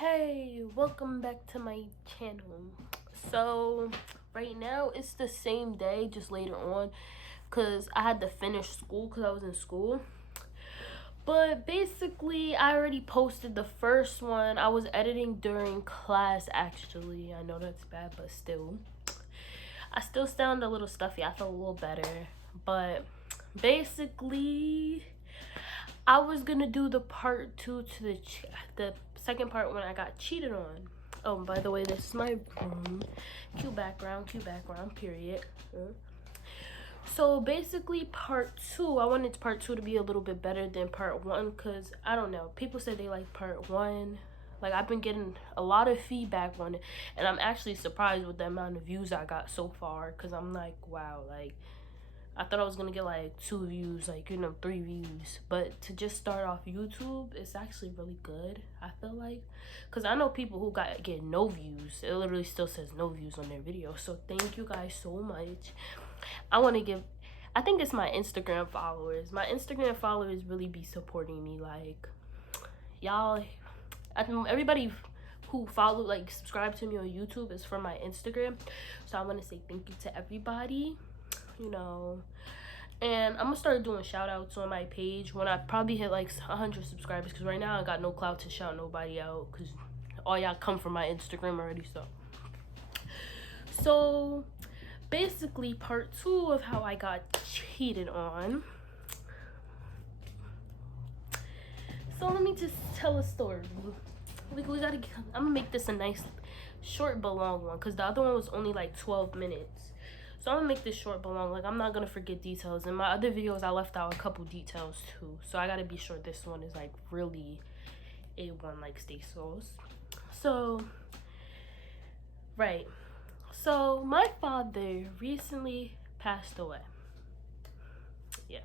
Hey, welcome back to my channel. So right now it's the same day, just later on, because I had to finish school because I was in school. But basically I already posted the first one. I was editing during class, actually. I know that's bad, but still, I still sound a little stuffy. I feel a little better, but basically I was gonna do the part two to the second part when I got cheated on. Oh, by the way, this is my room. Cute background, period. So basically, part two, I wanted part two to be a little bit better than part one because I don't know. People said they like part one. Like, I've been getting a lot of feedback on it, and I'm actually surprised with the amount of views I got so far because I'm like, wow, like, I thought I was gonna get like 2 views, like 3 views, but to just start off YouTube, it's actually really good. I feel like, cause I know people who get no views. It literally still says no views on their video. So thank you guys so much. I want to give. I think it's my Instagram followers. My Instagram followers really be supporting me. Like, y'all, everybody who follow, like, subscribe to me on YouTube is from my Instagram. So I want to say thank you to everybody. And I'm gonna start doing shout outs on my page when I probably hit like 100 subscribers, because right now I got no clout to shout nobody out because all y'all come from my Instagram already. So basically, part two of how I got cheated on. So let me just tell a story. We gotta I'm gonna make this a nice short but long one, because the other one was only like 12 minutes. So I'm gonna make this short but long. Like, I'm not gonna forget details. In my other videos, I left out a couple details too. So I gotta be sure this one is like really A1, like stay sauce. So, right. So my father recently passed away. Yeah.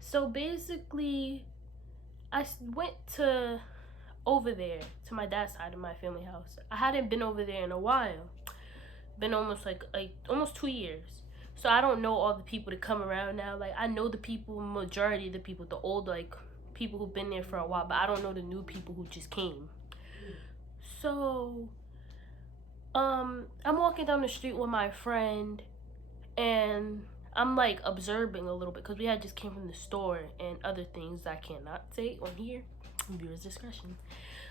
So basically, I went to over there to my dad's side of my family house. I hadn't been over there in a while. Been almost like almost 2 years. So I don't know all the people that come around now. Like, I know the people, majority of the people, the old, like, people who've been there for a while, but I don't know the new people who just came. So I'm walking down the street with my friend, and I'm like observing a little bit because we had just came from the store and other things I cannot say on here. Viewers discretion.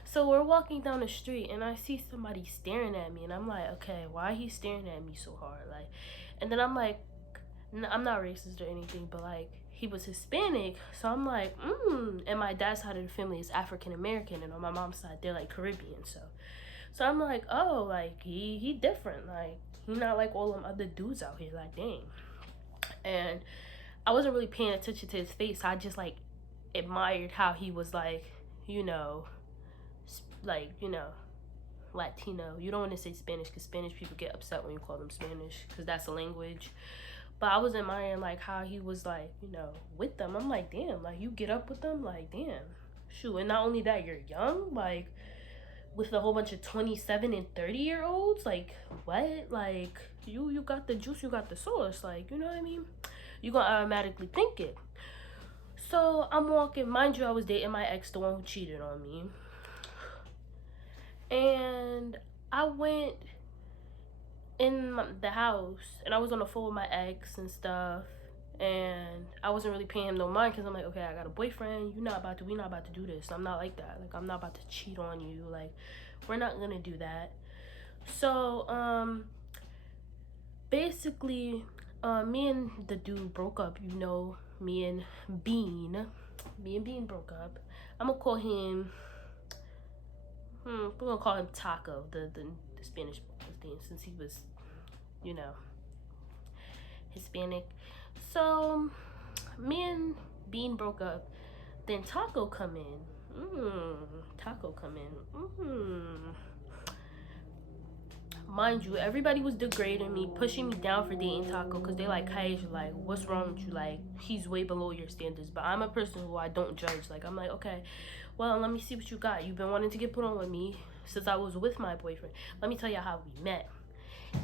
So we're walking down the street and I see somebody staring at me, and I'm like, okay, why he staring at me so hard? Like, and then I'm like, I'm not racist or anything, but like, he was Hispanic, so I'm like, and my dad's side of the family is African American, and on my mom's side they're like Caribbean, so I'm like, oh, like, he different, like, he not like all them other dudes out here, like, dang. And I wasn't really paying attention to his face. I just like admired how he was like, Latino. You don't want to say Spanish because Spanish people get upset when you call them Spanish because that's a language. But I was admiring like how he was like, with them. I'm like, damn, like, you get up with them, like, damn, shoot. And not only that, you're young, like, with a whole bunch of 27 and 30-year-olds. Like, what? Like, you got the juice, you got the sauce, like, you know what I mean? You gonna automatically think it. So I'm walking, mind you, I was dating my ex, the one who cheated on me, and I went in the house and I was on the phone with my ex and stuff, and I wasn't really paying him no mind because I'm like, okay, I got a boyfriend, we not about to do this. I'm not like that. Like, I'm not about to cheat on you. Like, we're not gonna do that. So basically, me and the dude broke up. Me and Bean broke up. I'm gonna call him we're gonna call him Taco, the Spanish thing, since he was Hispanic. So me and Bean broke up. Then Taco come in. Mind you, everybody was degrading me, pushing me down for dating Taco, because they like, Kah-Asia, like, what's wrong with you? Like, he's way below your standards. But I'm a person who I don't judge. Like, I'm like, okay, well, let me see what you got. You've been wanting to get put on with me since I was with my boyfriend. Let me tell you how we met.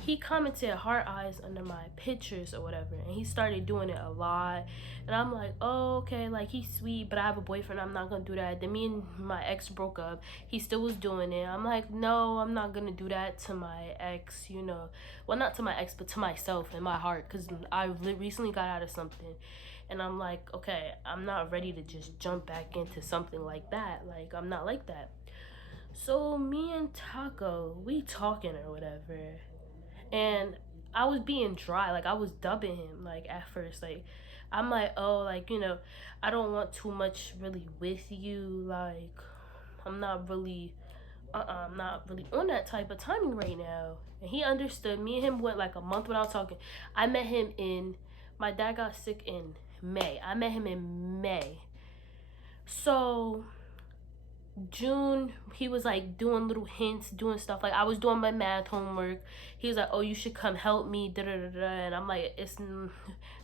he commented heart eyes under my pictures or whatever, and he started doing it a lot. And I'm like, oh, okay, like he's sweet, but I have a boyfriend, I'm not gonna do that. Then me and my ex broke up. He still was doing it. I'm like, no, I'm not gonna do that to my ex, you know. Well, not to my ex, but to myself in my heart, because I recently got out of something. And I'm like, okay, I'm not ready to just jump back into something like that. Like, I'm not like that. So me and Taco, we talking or whatever, and I was being dry, like I was dubbing him, like at first, like I'm like, oh, like, you know, I don't want too much really with you, like I'm not really, I'm not really on that type of timing right now. And he understood. Me and him went like a month without talking. I met him in, my dad got sick in May. I met him in May. So June, he was like doing little hints, doing stuff. Like I was doing my math homework. He was like, "Oh, you should come help me." Da da da da. And I'm like, "It's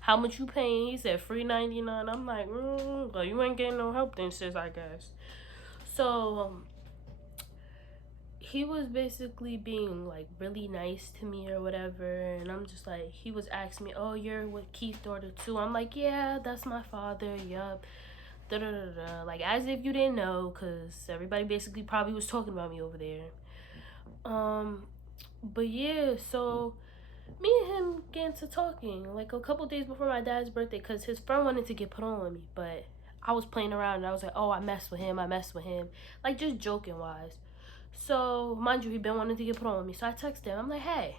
how much you paying?" He said, $3.99. I'm like, well, you ain't getting no help then, sis, I guess. So he was basically being like really nice to me or whatever, and I'm just like, he was asking me, "Oh, you're with Keith's daughter too?" I'm like, "Yeah, that's my father. Yup." Da da da da. Like as if you didn't know, cause everybody basically probably was talking about me over there. Um, but yeah, so me and him get into talking like a couple days before my dad's birthday, cause his friend wanted to get put on with me, but I was playing around and I was like, "Oh, I messed with him. I messed with him," like just joking wise. So mind you, he been wanting to get put on with me. So I texted him. I'm like, "Hey,"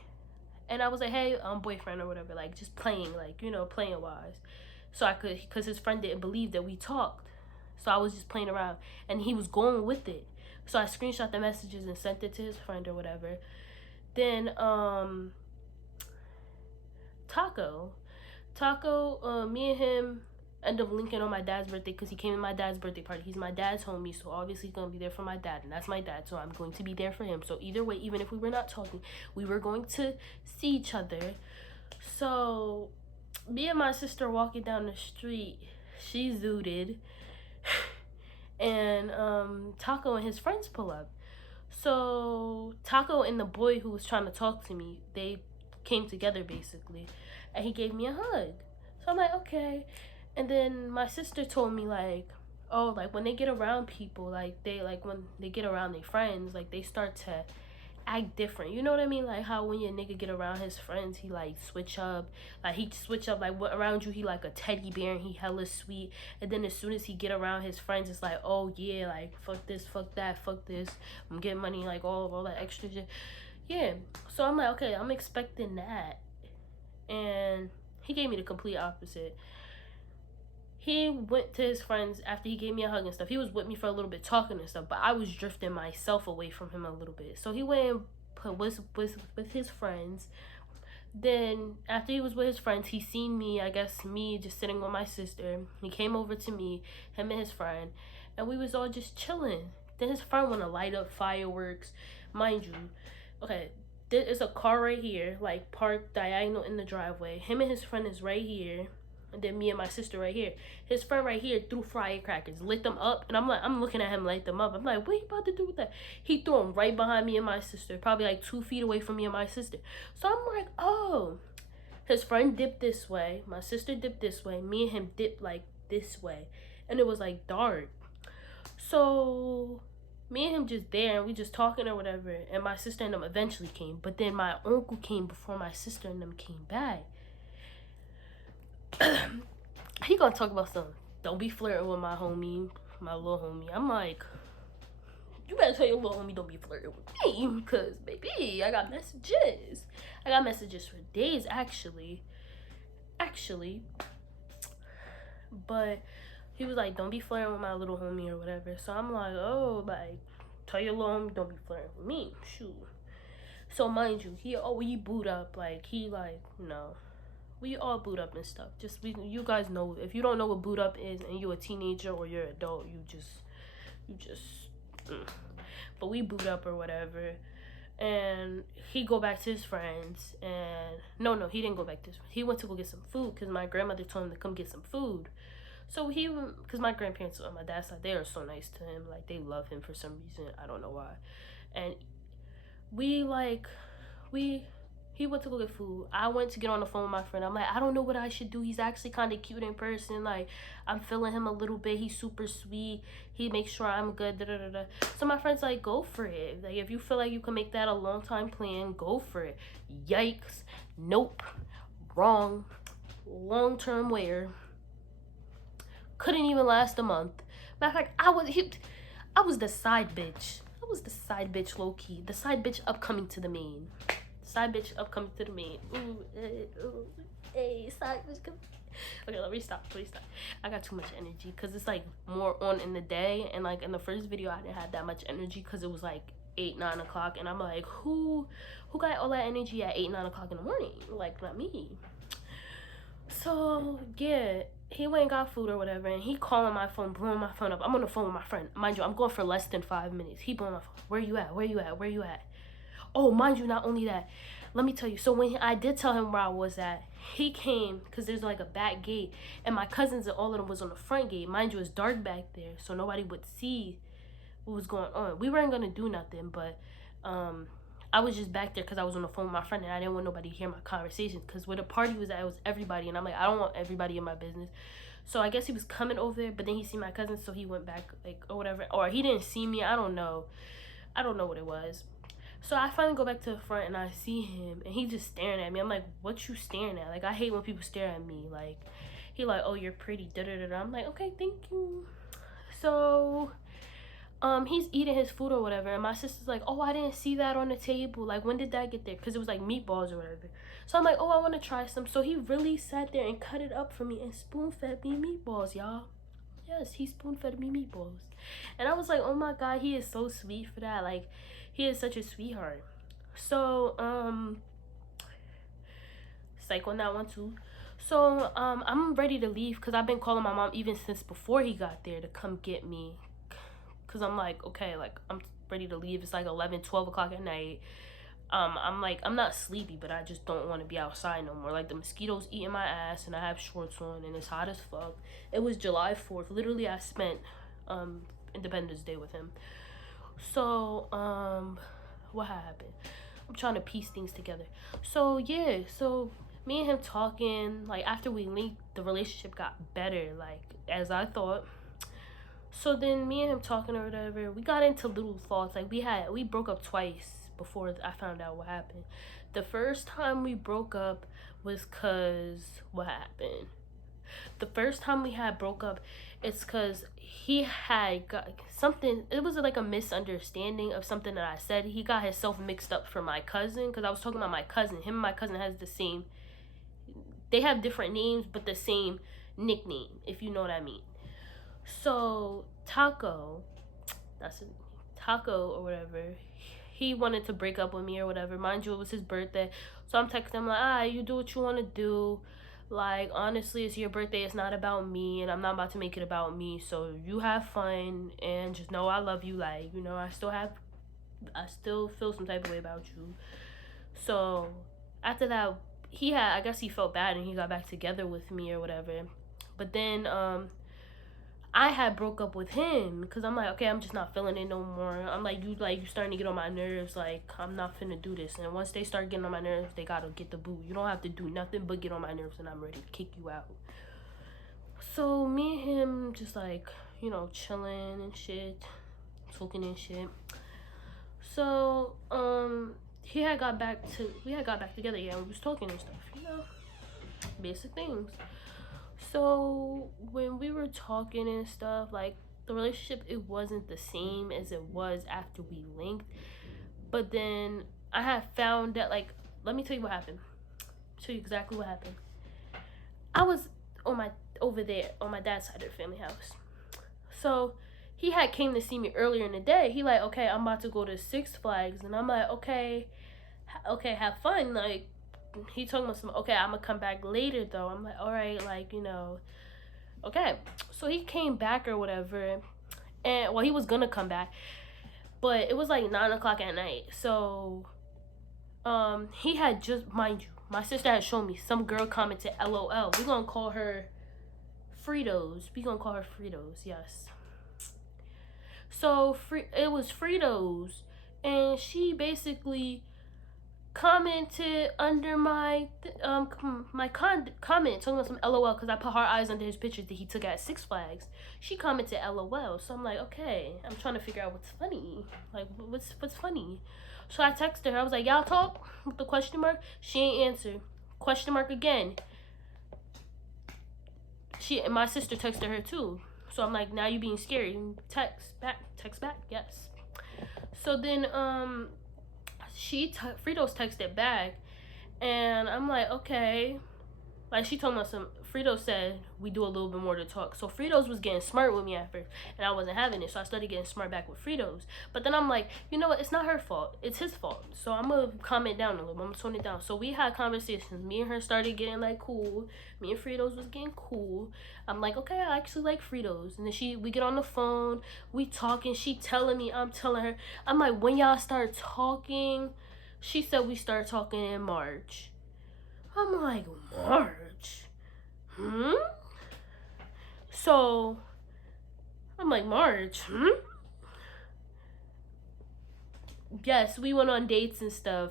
and I was like, "Hey, boyfriend or whatever," like just playing, like, you know, playing wise. So I could, cause his friend didn't believe that we talked. So I was just playing around, and he was going with it. So I screenshot the messages and sent it to his friend or whatever. Then Taco, me and him end up linking on my dad's birthday because he came to my dad's birthday party. He's my dad's homie, so obviously he's gonna be there for my dad, and that's my dad, so I'm going to be there for him. So either way, even if we were not talking, we were going to see each other. So me and my sister walking down the street, she zooted, and Taco and his friends pull up. So Taco and the boy who was trying to talk to me, they came together basically, and he gave me a hug. So I'm like, okay. And then my sister told me like, oh, like when they get around people, like they, like when they get around their friends, like they start to act different. You know what I mean? Like how when your nigga get around his friends, he like switch up. Like he switch up, like what around you he like a teddy bear and he hella sweet. And then as soon as he get around his friends, it's like, oh yeah, like fuck this, fuck that, fuck this. I'm getting money, like all that extra shit. Yeah. So I'm like, okay, I'm expecting that. And he gave me the complete opposite. He went to his friends after he gave me a hug and stuff. He was with me for a little bit talking and stuff, but I was drifting myself away from him a little bit. So he went and was with his friends. Then after he was with his friends, he seen me, I guess me just sitting with my sister. He came over to me, him and his friend, and we was all just chilling. Then his friend wanna light up fireworks. Mind you, okay, there is a car right here, like parked diagonal in the driveway. Him and his friend is right here. And then me and my sister right here. His friend right here threw firecrackers, lit them up, and I'm looking at him light them up. I'm like, what you about to do with that? He threw them right behind me and my sister, probably like 2 feet away from me and my sister. So I'm like, oh. His friend dipped this way, my sister dipped this way, me and him dipped like this way, and it was like dark. So me and him just there, and we just talking or whatever, and my sister and them eventually came. But then my uncle came before my sister and them came back. He gonna talk about something. Don't be flirting with my homie, my little homie. I'm like, you better tell your little homie don't be flirting with me, because baby, I got messages. I got messages for days actually. But he was like, don't be flirting with my little homie or whatever. So I'm like, oh, like, tell your little homie don't be flirting with me. Shoot. So mind you, we boot up, like he like, you know, we all boot up and stuff. Just you guys know, if you don't know what boot up is and you're a teenager or you're an adult, you just but we boot up or whatever. And he go back to his friends, and no, he didn't go back to his friends. He went to go get some food because my grandmother told him to come get some food. So because my grandparents on my dad's side, they are so nice to him, like they love him for some reason, I don't know why. And we He went to go get food. I went to get on the phone with my friend. I'm like, I don't know what I should do. He's actually kind of cute in person. Like, I'm feeling him a little bit. He's super sweet. He makes sure I'm good. Da, da, da, da. So my friend's like, go for it. Like, if you feel like you can make that a long time plan, go for it. Yikes. Nope. Wrong. Long term wear. Couldn't even last a month. Matter of fact, I was the side bitch. I was the side bitch low key. The side bitch upcoming to the main. Side bitch upcoming to the main. Ooh, hey, side bitch come. Okay, let me stop. I got too much energy because it's like more on in the day, and like in the first video I didn't have that much energy because it was like 8-9 o'clock, and I'm like, who got all that energy at 8-9 o'clock in the morning? Like, not me. So yeah, he went and got food or whatever, and he calling my phone, blowing my phone up. I'm on the phone with my friend. Mind you, I'm going for less than 5 minutes. He blowing my phone. Where you at? Where you at? Where you at? Oh, mind you, not only that, let me tell you. So when I did tell him where I was at, he came because there's like a back gate, and my cousins and all of them was on the front gate. Mind you, it's dark back there, so nobody would see what was going on. We weren't gonna do nothing, but I was just back there because I was on the phone with my friend, and I didn't want nobody to hear my conversation. Because where the party was at, it was everybody, and I'm like, I don't want everybody in my business. So I guess he was coming over there, but then he see my cousin, so he went back, like, or whatever. Or he didn't see me. I don't know what it was. So I finally go back to the front, and I see him, and he just staring at me. I'm like, what you staring at? Like, I hate when people stare at me. Like, he like, oh, you're pretty, da-da-da-da. I'm like, okay, thank you. So he's eating his food or whatever, and my sister's like, oh, I didn't see that on the table. Like, when did that get there? Because it was like meatballs or whatever. So I'm like, oh, I want to try some. So he really sat there and cut it up for me and spoon-fed me meatballs, y'all. Yes, he spoon-fed me meatballs. And I was like, oh my God, he is so sweet for that. Like, he is such a sweetheart. So psych on that one too. So I'm ready to leave because I've been calling my mom even since before he got there to come get me. Because I'm like, okay, like, I'm ready to leave. It's like 11-12 o'clock at night. I'm like, I'm not sleepy, but I just don't want to be outside no more. Like, the mosquitoes eating my ass, and I have shorts on, and it's hot as fuck. It was July 4th. Literally, I spent Independence Day with him. So what happened? I'm trying to piece things together. So yeah, so me and him talking, like, after we linked, the relationship got better, like, as I thought. So then me and him talking or whatever, we got into little thoughts. Like, we broke up twice before I found out what happened. The first time we broke up was because what happened? The first time we had broke up, it's because he had got something. It was like a misunderstanding of something that I said. He got himself mixed up for my cousin because I was talking about my cousin. Him and my cousin has the same. They have different names, but the same nickname, if you know what I mean. So Taco, that's it, Taco or whatever, he wanted to break up with me or whatever. Mind you, it was his birthday. So I'm texting him like, you do what you want to do. Like, honestly, it's your birthday. It's not about me, and I'm not about to make it about me. So you have fun, and just know I love you. Like, you know, I still feel some type of way about you. So after that, I guess he felt bad, and he got back together with me or whatever. But then I had broke up with him because I'm like, okay, I'm just not feeling it no more. I'm like, you starting to get on my nerves. Like, I'm not finna do this. And once they start getting on my nerves, they gotta get the boot. You don't have to do nothing but get on my nerves, and I'm ready to kick you out. So me and him just like, you know, chilling and shit, talking and shit. So we had got back together. Yeah, we was talking and stuff, you know, basic things. So when we were talking and stuff, like, the relationship, it wasn't the same as it was after we linked. But then I had found that, like, let me tell you what happened. Show you exactly what happened. I was over there on my dad's side of the family house. So he had came to see me earlier in the day. He like, okay, I'm about to go to Six Flags, and I'm like, okay, have fun. Like, he told me okay, I'm gonna come back later though. I'm like, all right, like, you know, okay. So he came back or whatever, and well, he was gonna come back, but it was like 9 o'clock at night. So he had just, mind you, my sister had shown me some girl commented LOL. We're gonna call her Fritos. Yes. So it was Fritos, and she basically commented under my comment talking about some LOL because I put heart eyes under his picture that he took at Six Flags. She commented LOL, so I'm like, okay, I'm trying to figure out what's funny. Like, what's funny? So I texted her. I was like, y'all talk with the question mark. She ain't answer. Question mark again. My sister texted her too. So I'm like, now you being scary. Text back. Yes. So then Fritos texted back, and I'm like, okay. Like, she told me Fritos said we do a little bit more to talk. So Fritos was getting smart with me at first, and I wasn't having it. So I started getting smart back with Fritos. But then I'm like, you know what? It's not her fault. It's his fault. So I'm going to calm it down a little bit. I'm going to tone it down. So we had conversations. Me and her started getting, like, cool. Me and Fritos was getting cool. I'm like, okay, I actually like Fritos. And then we get on the phone. We talking. She telling me. I'm telling her. I'm like, when y'all start talking? She said we start talking in March. I'm like, March? So, I'm like, March? Yes, we went on dates and stuff.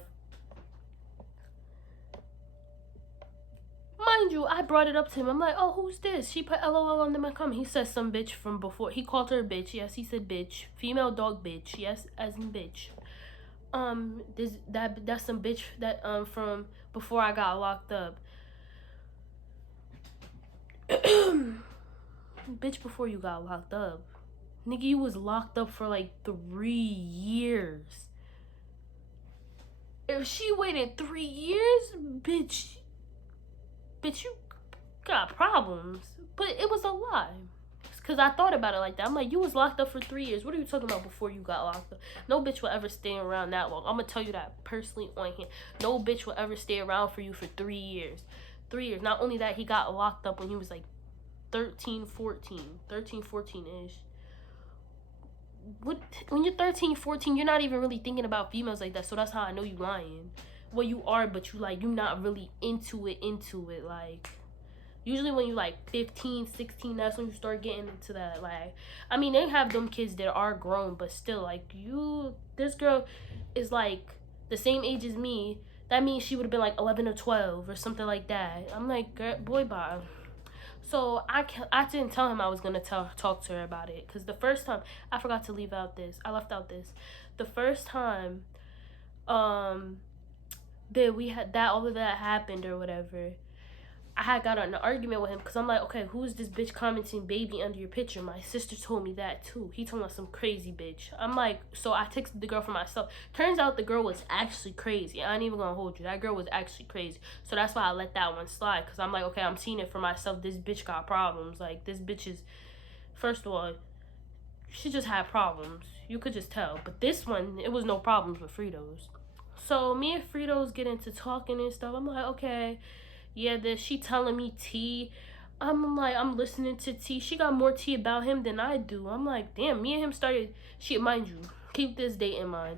Mind you, I brought it up to him. I'm like, oh, who's this? She put LOL on my comment. He said some bitch from before. He called her a bitch. Yes, he said bitch. Female dog bitch. Yes, as in bitch. That's some bitch that from before I got locked up. Bitch, before you got locked up. Nigga, you was locked up for like 3 years. If she waited 3 years, bitch, you got problems. But it was a lie. Because I thought about it like that. I'm like, you was locked up for 3 years. What are you talking about before you got locked up? No bitch will ever stay around that long. I'm going to tell you that personally on here. No bitch will ever stay around for you for 3 years. 3 years. Not only that, he got locked up when he was like 13, 14-ish. When you're 13, 14, you're not even really thinking about females like that. So that's how I know you lying. Well, you are, but you not really into it. Like, usually when you like 15, 16, that's when you start getting into that. Like, I mean, they have them kids that are grown, but still, like, this girl is like the same age as me. That means she would have been like 11 or 12 or something like that. I'm like, girl, boy, bye. So I didn't tell him I was gonna talk to her about it, because the first time I forgot to leave out this. I left out this. The first time that we had that all of that happened or whatever, I had got in an argument with him because I'm like, okay, who's this bitch commenting baby under your picture? My sister told me that too. He told me some crazy bitch. I'm like, so I texted the girl for myself. Turns out the girl was actually crazy. I ain't even gonna hold you. That girl was actually crazy. So that's why I let that one slide, because I'm like, okay, I'm seeing it for myself. This bitch got problems. Like, this bitch is, first of all, she just had problems. You could just tell. But this one, it was no problems with Fritos. So me and Fritos get into talking and stuff. I'm like, okay. Yeah, she telling me tea. I'm like, I'm listening to tea. She got more tea about him than I do. I'm like, damn, me and him started, mind you, keep this date in mind.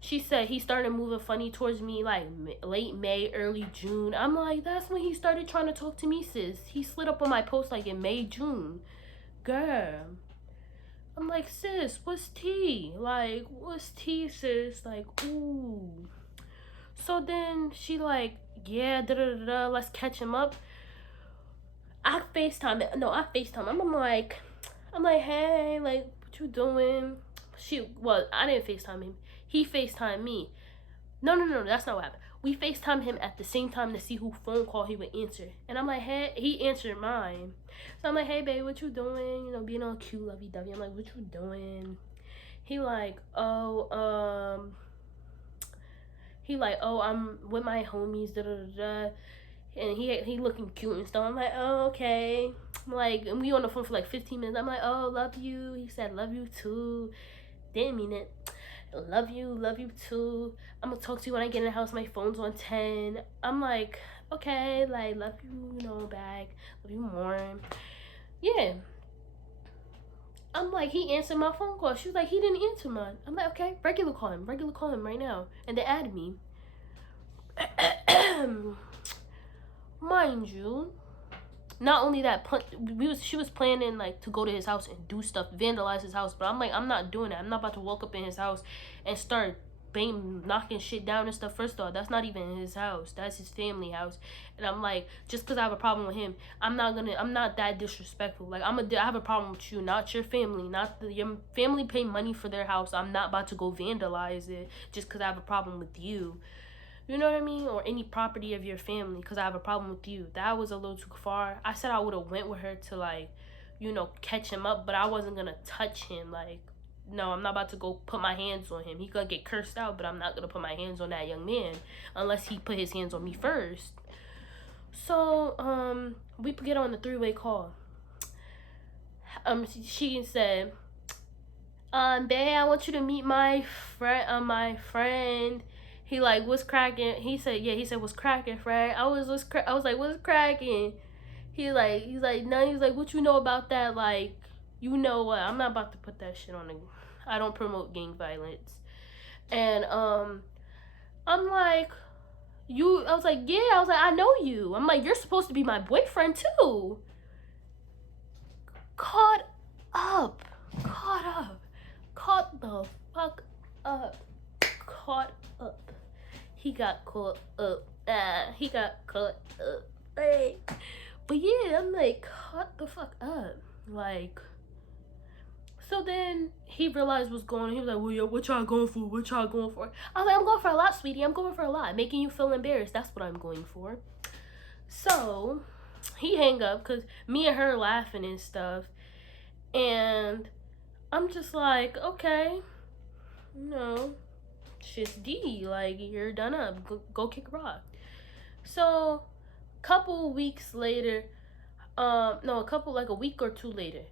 She said he started moving funny towards me like late May, early June. I'm like, that's when he started trying to talk to me, sis. He slid up on my post like in May, June. Girl. I'm like, sis, what's tea? Like, what's tea, sis? Like, ooh. So then she like, yeah, let's catch him up. I FaceTime. I'm like, hey, like, what you doing? I didn't FaceTime him. He FaceTimed me. No, that's not what happened. We FaceTimed him at the same time to see who phone call he would answer. And I'm like, hey, he answered mine. So I'm like, hey, babe, what you doing? You know, being all cute, lovey-dovey. I'm like, what you doing? He like, I'm with my homies, and he looking cute and stuff. I'm like, oh, okay. Like, and we on the phone for like 15 minutes. I'm like, oh, love you. He said, love you too. Didn't mean it. Love you too. I'm gonna talk to you when I get in the house. My phone's on 10. I'm like, okay, like, love you, back. Love you more. Yeah. I'm like, he answered my phone call. She was like, he didn't answer mine. I'm like, okay, regular call him right now. And they added me. Mind you, not only that, she was planning like to go to his house and do stuff, vandalize his house. But I'm like, I'm not doing that. I'm not about to walk up in his house and start knocking shit down and stuff. First of all, that's not even his house. That's his family house. And I'm like, just because I have a problem with him, I'm not that disrespectful. Like, I have a problem with you, not your family. Your family pay money for their house. I'm not about to go vandalize it just because I have a problem with you. You know what I mean? Or any property of your family because I have a problem with you. That was a little too far. I said I would have went with her to, like, catch him up, but I wasn't going to touch him. Like, no, I'm not about to go put my hands on him. He gonna get cursed out, but I'm not going to put my hands on that young man unless he put his hands on me first. So, we get on the three-way call. She said, babe, I want you to meet my friend. He like, what's cracking? He said, what's cracking, friend? I was like, what's cracking? He's like, no. He's like, what you know about that? Like, you know what? I'm not about to put that shit on. I don't promote gang violence. And I'm like, I was like, yeah. I was like, I know you. I'm like, you're supposed to be my boyfriend too. Caught the fuck up. Caught up. He got caught up. He got caught up. Hey. But yeah, I'm like, caught the fuck up. Like, so then he realized what's going on. He was like, well, yo, what y'all going for? What y'all going for? I was like, I'm going for a lot, sweetie. I'm going for a lot. Making you feel embarrassed. That's what I'm going for. So he hang up because me and her laughing and stuff. And I'm just like, okay, shit's D. Like, you're done up. Go kick rock. So couple weeks later, a week or two later,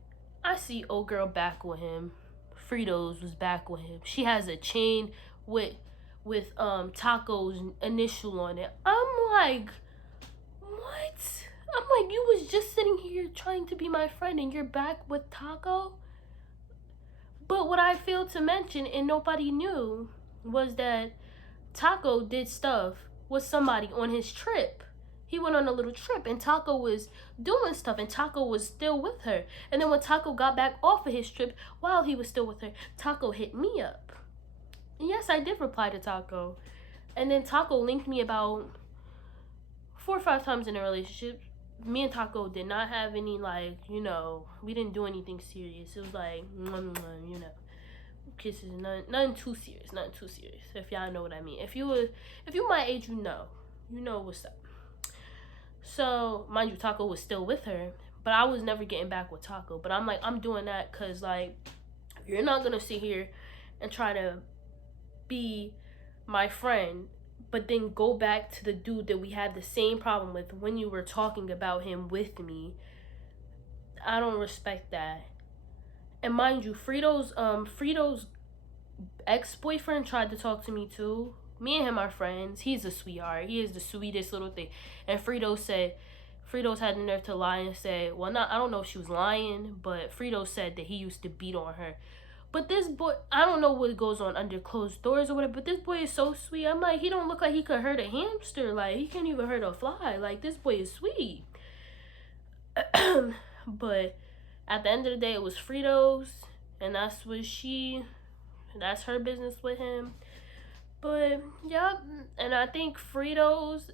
I see old girl back with him. Fritos was back with him. She has a chain with Taco's initial on it. I'm like, what? I'm like, you was just sitting here trying to be my friend and you're back with Taco? But what I failed to mention and nobody knew was that Taco did stuff with somebody on his trip. He went on a little trip and Taco was doing stuff and Taco was still with her. And then when Taco got back off of his trip, while he was still with her, Taco hit me up. And yes, I did reply to Taco. And then Taco linked me about 4 or 5 times in a relationship. Me and Taco did not have any, like, we didn't do anything serious. It was like, kisses, nothing too serious, if y'all know what I mean. If you my age, you know what's up. So, mind you, Taco was still with her, but I was never getting back with Taco. But I'm like, I'm doing that because, like, you're not going to sit here and try to be my friend, but then go back to the dude that we had the same problem with when you were talking about him with me. I don't respect that. And mind you, Frito's ex-boyfriend tried to talk to me too. Me and him are friends. He's a sweetheart. He is the sweetest little thing. And Fritos had the nerve to lie and say, I don't know if she was lying, but Fritos said that he used to beat on her. But this boy, I don't know what goes on under closed doors or whatever, but this boy is so sweet. I'm like, he don't look like he could hurt a hamster. Like, he can't even hurt a fly. Like, this boy is sweet. But at the end of the day, it was Fritos, and that's her business with him. But yeah, and I think Fritos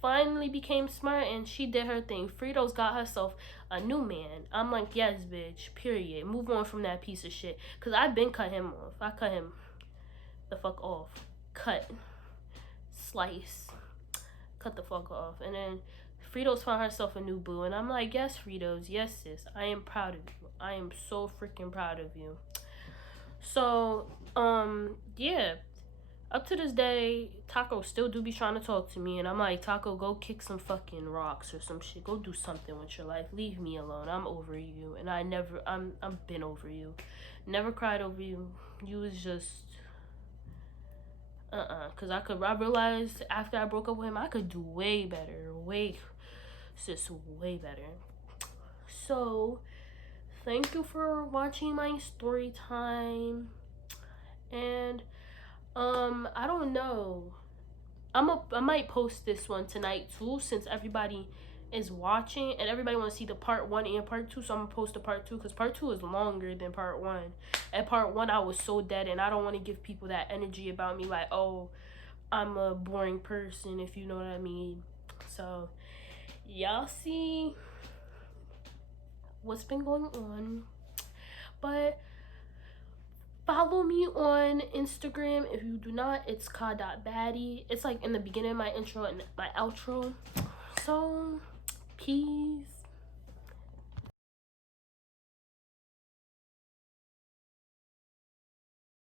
finally became smart and she did her thing. Fritos got herself a new man. I'm like, yes, bitch, period. Move on from that piece of shit. Because I've been cut him off. I cut him the fuck off. Cut. Slice. Cut the fuck off. And then Fritos found herself a new boo. And I'm like, yes, Fritos. Yes, sis. I am proud of you. I am so freaking proud of you. So, yeah. Up to this day, Taco still do be trying to talk to me, and I'm like, Taco, go kick some fucking rocks or some shit. Go do something with your life. Leave me alone. I'm over you, and I'm been over you. Never cried over you. You was just, cause I realized after I broke up with him, I could do way better, way better. So, thank you for watching my story time, and I don't know. I might post this one tonight too, since everybody is watching, and everybody want to see the part 1 and part 2, so I'm gonna post the part 2 because part 2 is longer than part 1. At part 1 I was so dead, and I don't want to give people that energy about me like, oh, I'm a boring person, if you know what I mean. So y'all see what's been going on. But follow me on Instagram. If you do not, it's ka.baddie. It's like in the beginning of my intro and my outro. So peace.